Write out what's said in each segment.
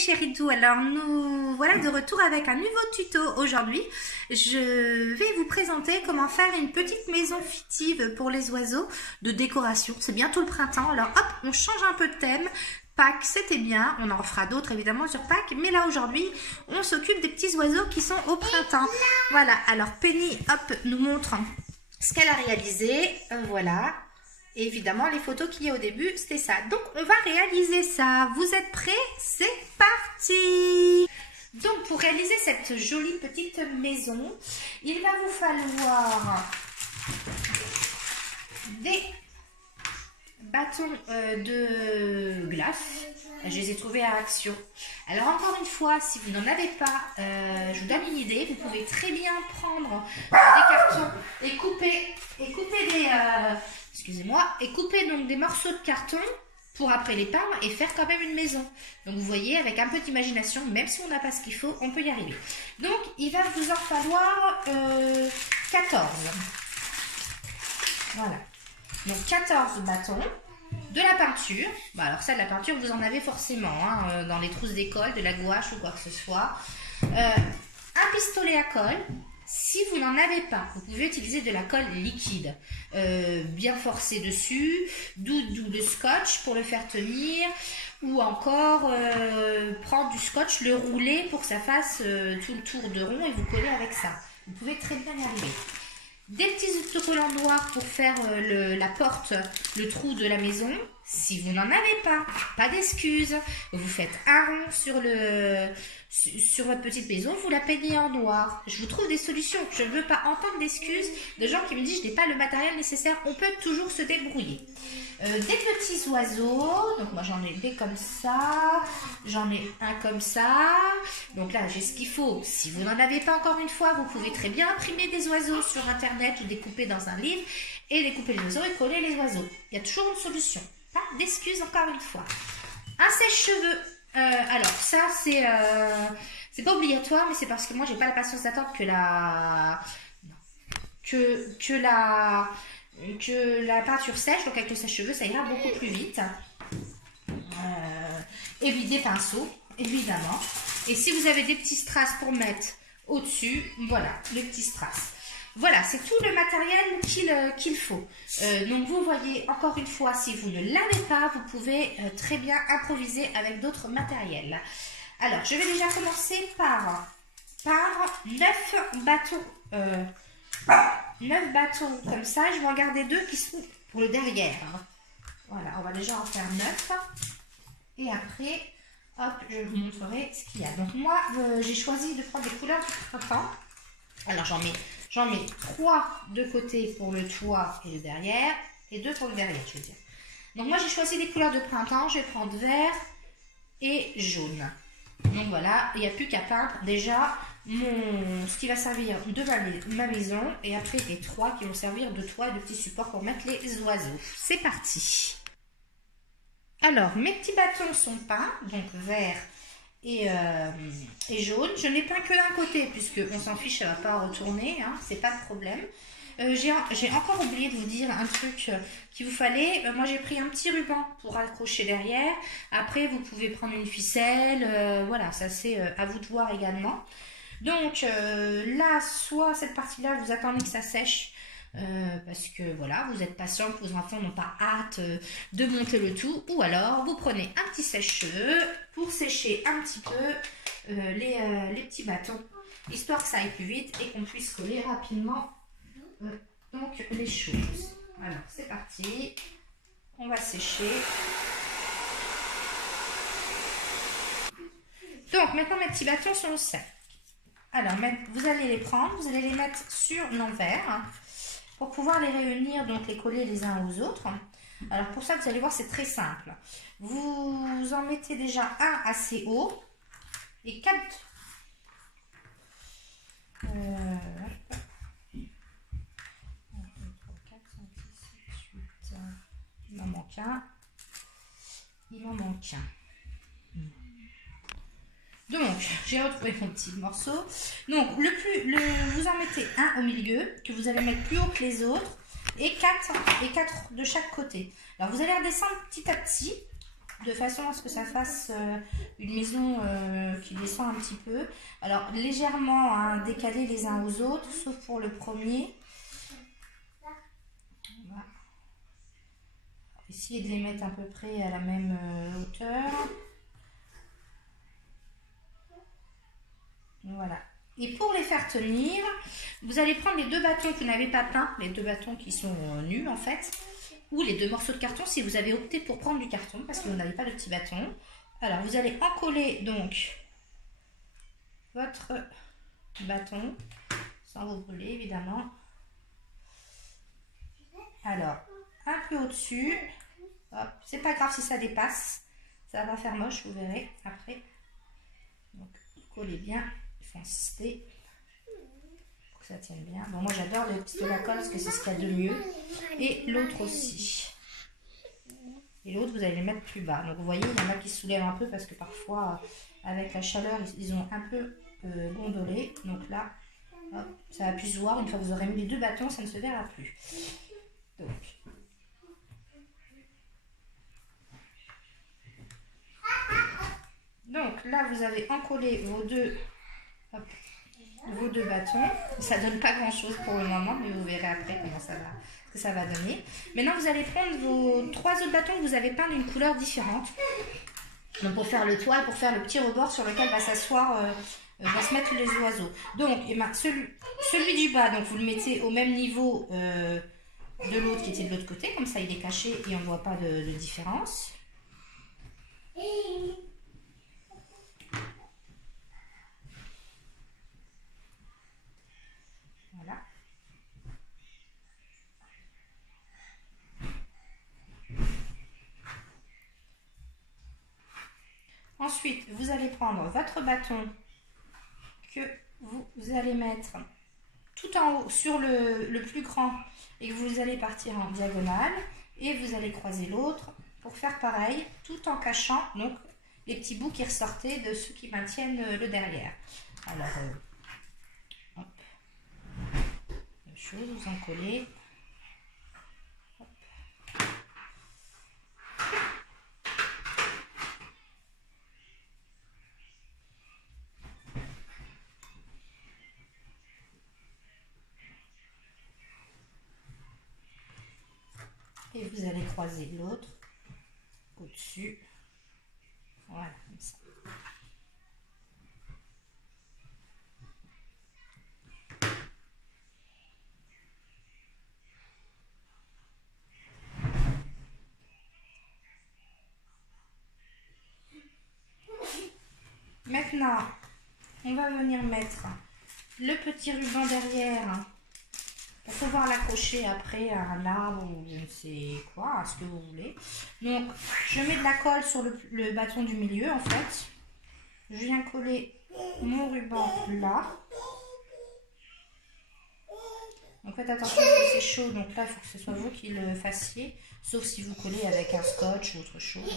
chéris doux, alors nous voilà de retour avec un nouveau tuto aujourd'hui. Je vais vous présenter comment faire une petite maison fictive pour les oiseaux de décoration. C'est bientôt le printemps, alors hop, on change un peu de thème. Pâques, c'était bien, on en refera d'autres évidemment sur Pâques, mais là aujourd'hui, on s'occupe des petits oiseaux qui sont au printemps. Voilà, alors Penny, hop, nous montre ce qu'elle a réalisé, voilà. Et évidemment, les photos qu'il y a au début, c'était ça. Donc, on va réaliser ça. Vous êtes prêts? C'est parti! Donc, pour réaliser cette jolie petite maison, il va vous falloir des bâtons de glace. Je les ai trouvés à Action. Alors, encore une fois, si vous n'en avez pas, je vous donne une idée. Vous pouvez très bien prendre des cartons et couper des... excusez-moi, et couper donc des morceaux de carton pour après les peindre et faire quand même une maison. Donc vous voyez, avec un peu d'imagination, même si on n'a pas ce qu'il faut, on peut y arriver. Donc il va vous en falloir 14. Voilà. Donc 14 bâtons, de la peinture. Bon, alors ça, de la peinture, vous en avez forcément hein, dans les trousses d'école, de la gouache ou quoi que ce soit. Un pistolet à colle. Si vous n'en avez pas, vous pouvez utiliser de la colle liquide, bien forcée dessus, d'où le scotch pour le faire tenir, ou encore prendre du scotch, le rouler pour que ça fasse tout le tour de rond et vous coller avec ça. Vous pouvez très bien y arriver. Des petits autocollants noirs pour faire la porte, le trou de la maison. Si vous n'en avez pas, pas d'excuses. Vous faites un rond sur votre petite maison, vous la peignez en noir. Je vous trouve des solutions. Je ne veux pas entendre d'excuses de gens qui me disent je n'ai pas le matériel nécessaire. On peut toujours se débrouiller. Des petits oiseaux. Donc moi j'en ai des comme ça. J'en ai un comme ça. Donc là j'ai ce qu'il faut. Si vous n'en avez pas encore une fois, vous pouvez très bien imprimer des oiseaux sur internet ou découper dans un livre et découper les oiseaux et coller les oiseaux. Il y a toujours une solution. Pas d'excuses encore une fois. Un sèche-cheveux. Alors ça c'est pas obligatoire, mais c'est parce que moi j'ai pas la patience d'attendre que la peinture sèche. Donc avec le sèche-cheveux ça ira beaucoup plus vite. Et puis des pinceaux évidemment. Et si vous avez des petits strass pour mettre au-dessus, voilà les petits strass. Voilà, c'est tout le matériel qu'il faut. Donc vous voyez, encore une fois, si vous ne l'avez pas, vous pouvez très bien improviser avec d'autres matériels. Alors, je vais déjà commencer par 9 bâtons. 9 bâtons comme ça. Je vais en garder 2 qui sont pour le derrière. Voilà, on va déjà en faire 9. Et après, hop, je vous montrerai ce qu'il y a. Donc moi, j'ai choisi de prendre des couleurs du printemps. Alors, j'en mets 3 de côté pour le toit et le derrière, et 2 pour le derrière, je veux dire. Donc moi, j'ai choisi des couleurs de printemps. Je vais prendre vert et jaune. Donc voilà, il n'y a plus qu'à peindre déjà ce qui va servir de ma maison, et après les 3 qui vont servir de toit et de petits supports pour mettre les oiseaux. C'est parti. Alors, mes petits bâtons sont peints, donc vert et jaune. Je n'ai peint que d'un côté puisque on s'en fiche, ça ne va pas retourner, hein, c'est pas de problème. J'ai encore oublié de vous dire un truc qu'il vous fallait. Moi j'ai pris un petit ruban pour accrocher derrière. Après vous pouvez prendre une ficelle, voilà, ça c'est à vous de voir également. Donc là, soit cette partie là vous attendez que ça sèche, parce que voilà, vous êtes patient, que vos enfants n'ont pas hâte de monter le tout, ou alors vous prenez un petit sèche-cheveux pour sécher un petit peu les petits bâtons, histoire que ça aille plus vite et qu'on puisse coller rapidement donc les choses. Alors c'est parti, on va sécher. Donc maintenant mes petits bâtons sont secs. Alors vous allez les prendre, vous allez les mettre sur l'envers pour pouvoir les réunir, donc les coller les uns aux autres. Alors pour ça, vous allez voir, c'est très simple. Vous en mettez déjà un assez haut et 4. Il m'en manque un. Il m'en manque un. Donc, j'ai retrouvé mon petit morceau. Donc, vous en mettez un au milieu, que vous allez mettre plus haut que les autres, et 4 de chaque côté. Alors, vous allez redescendre petit à petit. de façon à ce que ça fasse une maison qui descend un petit peu. Alors légèrement hein, décaler les uns aux autres, sauf pour le premier. On va essayer de les mettre à peu près à la même hauteur. Voilà. Et pour les faire tenir, vous allez prendre les 2 bâtons que vous n'avez pas peints, les 2 bâtons qui sont nus en fait, ou les 2 morceaux de carton si vous avez opté pour prendre du carton parce que vous n'avez pas de petit bâton. Alors vous allez encoller donc votre bâton sans vous brûler évidemment. Alors un peu au-dessus, c'est pas grave si ça dépasse, ça va faire moche, vous verrez après. Donc collez bien. Il faut insister pour que ça tienne bien. Bon, moi j'adore le pistolet à colle parce que c'est ce qu'il y a de mieux. Et l'autre aussi. Et l'autre, vous allez le mettre plus bas. Donc vous voyez, il y en a qui se soulèvent un peu parce que parfois, avec la chaleur, ils ont un peu gondolé. Donc là, hop, ça va plus se voir. Une fois que vous aurez mis les 2 bâtons, ça ne se verra plus. Donc là, vous avez encollé vos 2 bâtons. Ça donne pas grand chose pour le moment, mais vous verrez après comment ça va, ce que ça va donner. Maintenant vous allez prendre vos 3 autres bâtons que vous avez peints d'une couleur différente. Donc pour faire le toit et pour faire le petit rebord sur lequel va s'asseoir, va se mettre les oiseaux. Donc celui du bas, donc vous le mettez au même niveau de l'autre qui était de l'autre côté, comme ça il est caché et on ne voit pas de différence. Voilà. Ensuite, vous allez prendre votre bâton que vous allez mettre tout en haut sur le plus grand et que vous allez partir en diagonale et vous allez croiser l'autre pour faire pareil tout en cachant donc les petits bouts qui ressortaient de ceux qui maintiennent le derrière. Alors, hop. Même chose, vous en collez. Hop. Et vous allez croiser l'autre au-dessus. Voilà, comme ça. Maintenant, on va venir mettre le petit ruban derrière pour pouvoir l'accrocher après à un arbre ou je ne sais quoi, à ce que vous voulez. Donc, je mets de la colle sur le bâton du milieu en fait. Je viens coller mon ruban là. Donc faites attention parce que c'est chaud, donc là il faut que ce soit vous qui le fassiez, sauf si vous collez avec un scotch ou autre chose.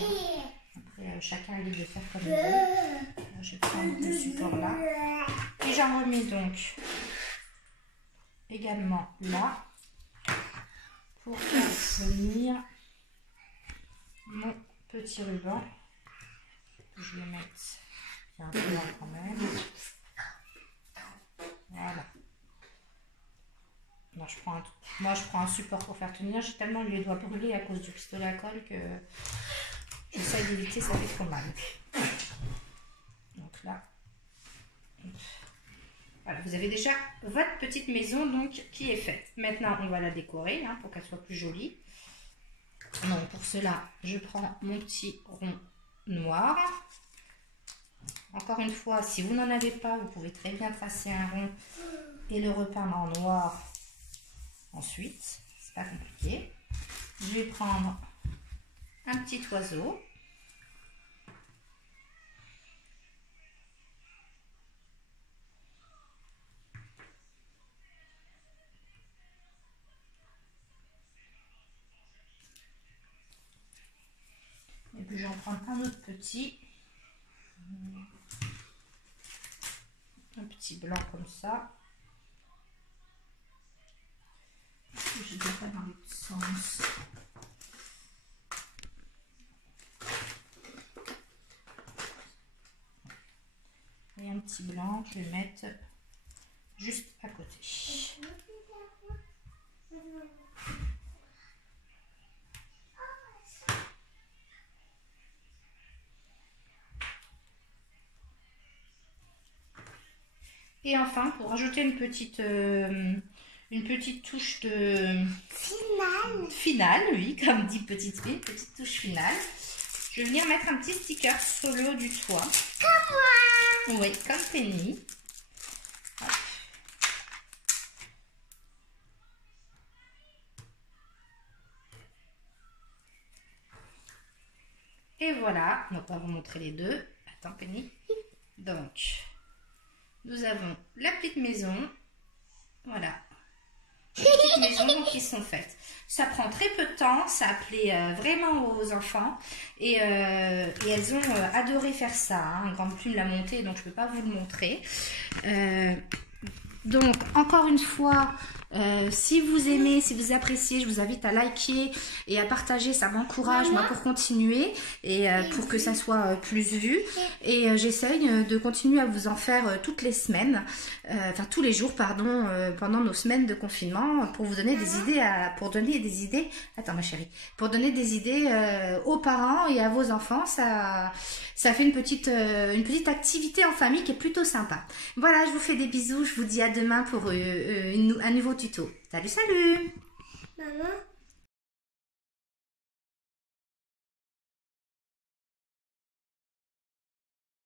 Après chacun est libre de faire comme il veut. Là, je vais prendre le support là. Et j'en remets donc également là pour faire venir mon petit ruban. Je vais mettre un peu là quand même. Voilà. Non, moi je prends un support pour faire tenir. J'ai tellement les doigts brûlés à cause du pistolet à colle que j'essaie d'éviter, ça fait trop mal. Donc là, voilà, vous avez déjà votre petite maison donc qui est faite. Maintenant, on va la décorer hein, pour qu'elle soit plus jolie. Donc pour cela, je prends mon petit rond noir. Encore une fois, si vous n'en avez pas, vous pouvez très bien tracer un rond et le repeindre en noir ensuite. C'est pas compliqué. Je vais prendre un petit oiseau. Et puis je vais en prendre un autre petit. Un petit blanc comme ça. Je ne vais pas dans l'autre sens. petit blanc, je vais mettre juste à côté. Et enfin, pour rajouter une petite touche de finale, oui, comme dit petite fille, petite touche finale. Je vais venir mettre un petit sticker sur le haut du toit. Comme moi. Oui, comme Penny. Hop. Et voilà, on va vous montrer les deux. Attends Penny. Donc, nous avons la petite maison. Voilà. Les petites maisons donc, qui sont faites. Ça prend très peu de temps, ça plaît vraiment aux enfants et elles ont adoré faire ça. Hein. Grande Plume l'a monté donc je ne peux pas vous le montrer. Donc encore une fois, si vous aimez, si vous appréciez, je vous invite à liker et à partager, ça m'encourage moi pour continuer et pour que ça soit plus vu. Et j'essaye de continuer à vous en faire toutes les semaines, enfin tous les jours pardon, pendant nos semaines de confinement pour vous donner des idées, pour donner des idées aux parents et à vos enfants. Ça fait une petite activité en famille qui est plutôt sympa. Voilà, je vous fais des bisous, je vous dis à demain pour un nouveau tuto. Salut, salut! Maman.